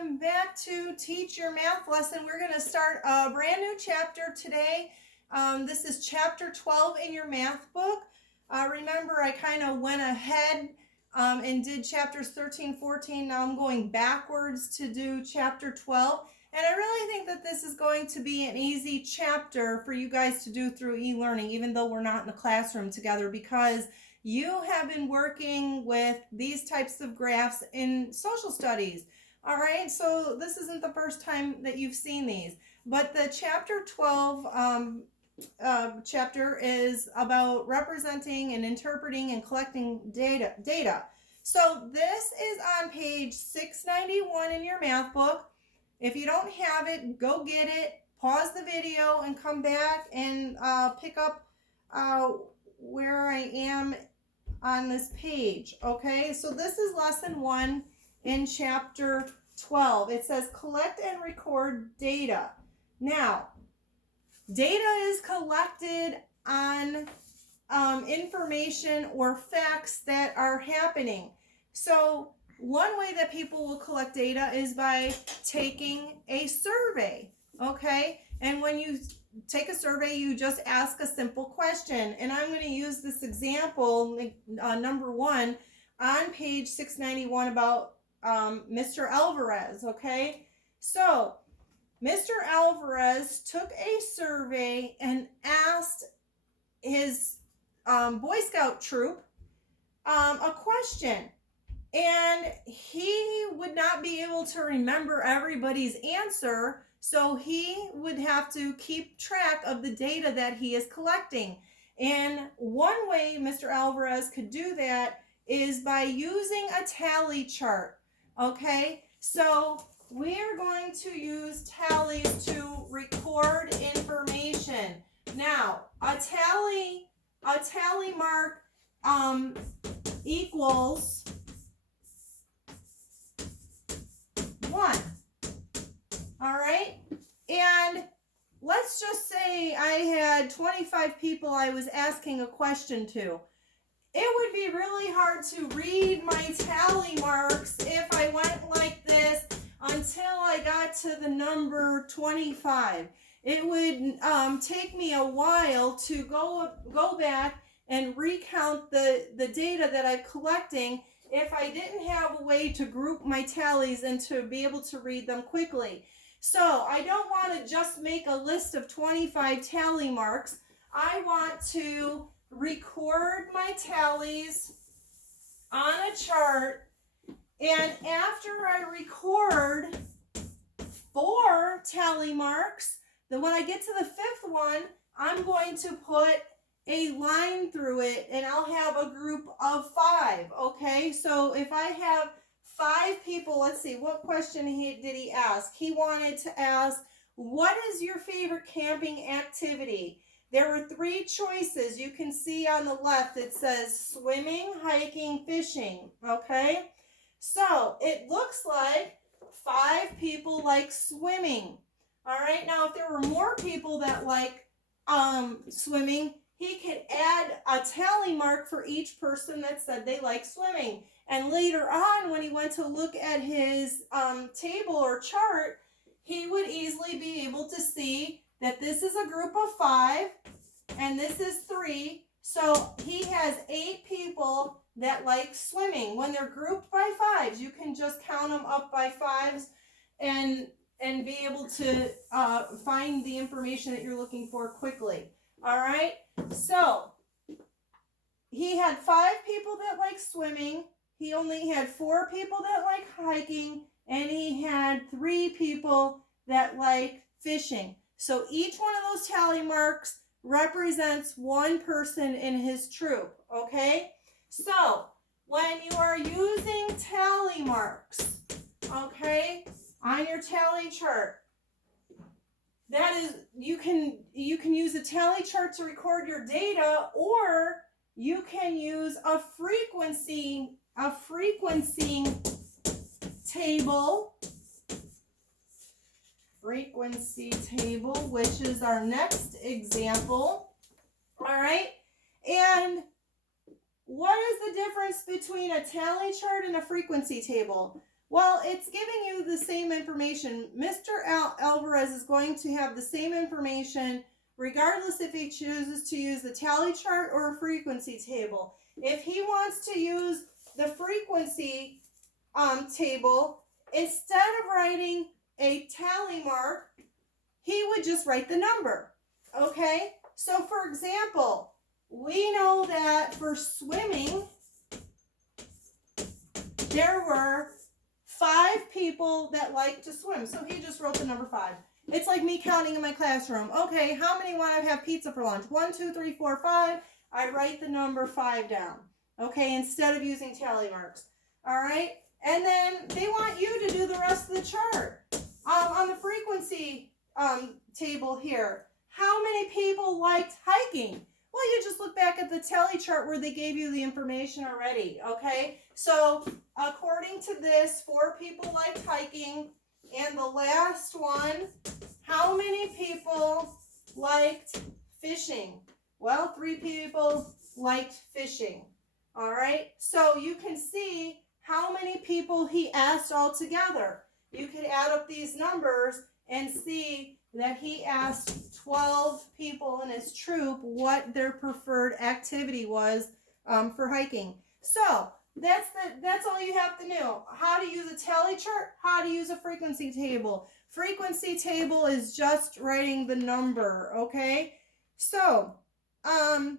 welcome back to Teach Your Math Lesson. We're going to start a brand new chapter today. This is chapter 12 in your math book. Remember, I kind of went ahead and did chapters 13, 14. Now I'm going backwards to do chapter 12. And I really think that this is going to be an easy chapter for you guys to do through e-learning, even though we're not in the classroom together, because you have been working with these types of graphs in social studies. All right, so this isn't the first time that you've seen these, but the chapter 12 chapter is about representing and interpreting and collecting data. So this is on page 691 in your math book. If you don't have it, go get it, pause the video, and come back and pick up where I am on this page. Okay, so this is lesson 1 in chapter 12. It says collect and record data. Now, data is collected on information or facts that are happening. So one way that people will collect data is by taking a survey. Okay, and when you take a survey, you just ask a simple question. And I'm going to use this example, number 1, on page 691 about Mr. Alvarez, okay? So, Mr. Alvarez took a survey and asked his Boy Scout troop a question. And he would not be able to remember everybody's answer, so he would have to keep track of the data that he is collecting. And one way Mr. Alvarez could do that is by using a tally chart. Okay, so we are going to use tallies to record information. Now, a tally mark equals 1. All right, and let's just say I had 25 people I was asking a question to. It would be really hard to read my tally marks if I went like this until I got to the number 25. It would take me a while to go back and recount the data that I'm collecting if I didn't have a way to group my tallies and to be able to read them quickly. So I don't want to just make a list of 25 tally marks. I want to record my tallies on a chart, and after I record 4 tally marks, then when I get to the 5th one, I'm going to put a line through it, and I'll have a group of 5. Okay, so if I have 5 people, let's see, what question did he ask? He wanted to ask, what is your favorite camping activity? There were 3 choices. You can see on the left, it says swimming, hiking, fishing. Okay, so it looks like 5 people like swimming. All right, now if there were more people that like swimming, he could add a tally mark for each person that said they like swimming. And later on, when he went to look at his table or chart, he would easily be able to see that this is a group of 5 and this is 3. So he has 8 people that like swimming. When they're grouped by 5s, you can just count them up by 5s and be able to find the information that you're looking for quickly. All right, so he had 5 people that like swimming. He only had 4 people that like hiking, and he had 3 people that like fishing. So each one of those tally marks represents one person in his troop, okay? So when you are using tally marks, okay, on your tally chart, that is, you can use a tally chart to record your data, or you can use a frequency table, which is our next example. All right, and what is the difference between a tally chart and a frequency table? Well, it's giving you the same information. Mr. Alvarez is going to have the same information regardless if he chooses to use the tally chart or a frequency table. If he wants to use the frequency table, instead of writing a tally mark, he would just write the number. Okay? So for example, we know that for swimming, there were 5 people that like to swim. So he just wrote the number 5. It's like me counting in my classroom. Okay, how many want to have pizza for lunch? 1, 2, 3, 4, 5. I write the number 5 down. Okay, instead of using tally marks. All right? And then they want you to do the rest of the chart. On the frequency table here, how many people liked hiking? Well, you just look back at the tally chart where they gave you the information already, okay? So, according to this, 4 people liked hiking. And the last one, how many people liked fishing? Well, 3 people liked fishing, all right? So, you can see how many people he asked altogether. You could add up these numbers and see that he asked 12 people in his troop what their preferred activity was for hiking. So that's all you have to know. How to use a tally chart, how to use a frequency table. Frequency table is just writing the number, okay? So on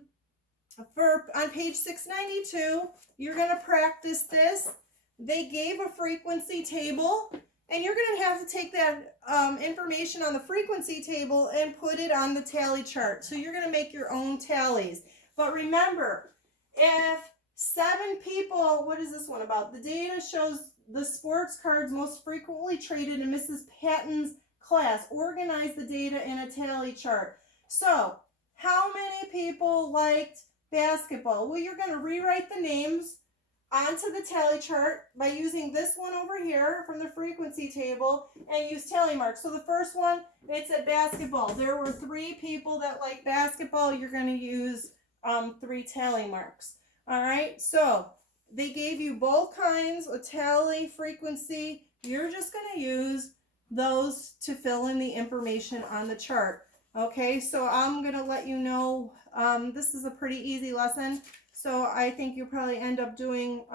page 692, you're going to practice this. They gave a frequency table, and you're going to have to take that information on the frequency table and put it on the tally chart. So you're going to make your own tallies. But remember, if 7 people, what is this one about? The data shows the sports cards most frequently traded in Mrs. Patton's class. Organize the data in a tally chart. So how many people liked basketball? Well, you're going to rewrite the names onto the tally chart by using this one over here from the frequency table and use tally marks. So the first one, it said basketball. There were 3 people that like basketball. You're going to use 3 tally marks. All right, so they gave you both kinds of tally, frequency. You're just going to use those to fill in the information on the chart. Okay, so I'm going to let you know, this is a pretty easy lesson. So I think you'll probably end up doing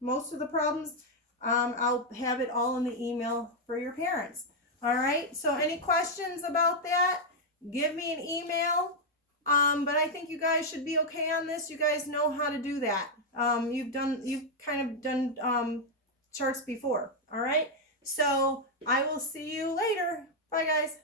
most of the problems. I'll have it all in the email for your parents. All right, so any questions about that, give me an email. But I think you guys should be okay on this. You guys know how to do that. You've kind of done charts before. All right, so I will see you later. Bye, guys.